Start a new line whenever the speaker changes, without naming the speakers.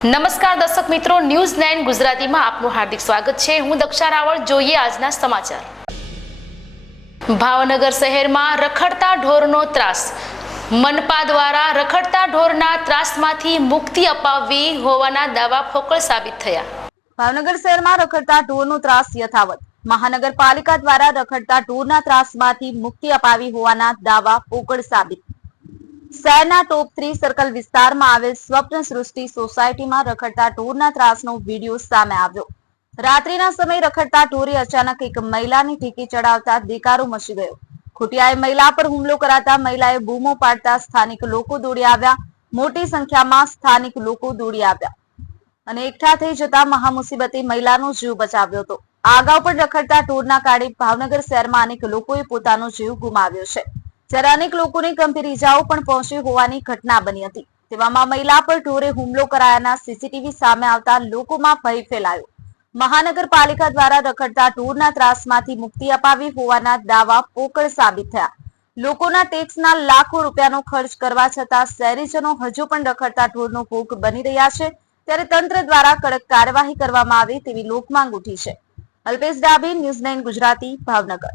નમસ્કાર દર્શક મિત્રો ન્યૂઝ નાઇન ગુજરાતીમાં આપનું હાર્દિક સ્વાગત છે. હું દક્ષા રાવળ, જોઈએ આજના સમાચાર. ભાવનગર શહેરમાં રખડતા ઢોરનો ત્રાસ. મનપા દ્વારા રખડતા ઢોરના ત્રાસમાંથી મુક્તિ અપાવવી હોવાના દાવા ફોકળ સાબિત થયા.
ભાવનગર શહેરમાં રખડતા ઢોરનો ત્રાસ યથાવત. મહાનગરપાલિકા દ્વારા રખડતા ઢોરના ત્રાસમાંથી મુક્તિ અપાવી હોવાના દાવા પોકળ સાબિત શહેરના ટોપ થ્રી સર્કલ વિસ્તારમાં આવેલ સ્વપ્ન સૃષ્ટિ સોસાયટીમાં રખડતા ઢોરના ત્રાસનો વીડિયો સામે આવ્યો. રાત્રિના સમયે રખડતા ઢોરે અચાનક એક મહિલાની ઢીકી ચડાવતા દેકારો મચી ગયો. ખોટિયાએ મહિલા પર હુમલો કરાતા મહિલાએ બૂમો પાડતા સ્થાનિક લોકો દોડી આવ્યા. મોટી સંખ્યામાં સ્થાનિક લોકો દોડી આવ્યા. અને એકઠા થઈ જતા મહામુસીબતે મહિલાનો જીવ બચાવ્યો હતો. આ અગાઉ પણ રખડતા ઢોરના કારણે ભાવનગર શહેરમાં અનેક લોકોએ પોતાનો જીવ ગુમાવ્યો છે. જ્યારે અનેક લોકોને ગંભીર ઇજાઓ પણ પહોંચી હોવાની ઘટના બની હતી. તેવામાં મહિલા પર ઢોરે હુમલો કરાયાના સીસીટીવી સામે આવતા લોકોમાં ભય ફેલાયો. મહાનગરપાલિકા દ્વારા રખડતા ઢોરના ત્રાસમાંથી મુક્તિ અપાવી હોવાના દાવા પોકળ સાબિત થયા. લોકોના ટેક્સના લાખો રૂપિયાનો ખર્ચ કરવા છતાં શહેરીજનો હજુ પણ રખડતા ઢોરનો ભોગ બની રહ્યા છે. ત્યારે તંત્ર દ્વારા કડક કાર્યવાહી કરવામાં આવે તેવી લોકમાંગ ઉઠી છે. Alpesh Dabhi news nine Gujarati, Bhavnagar.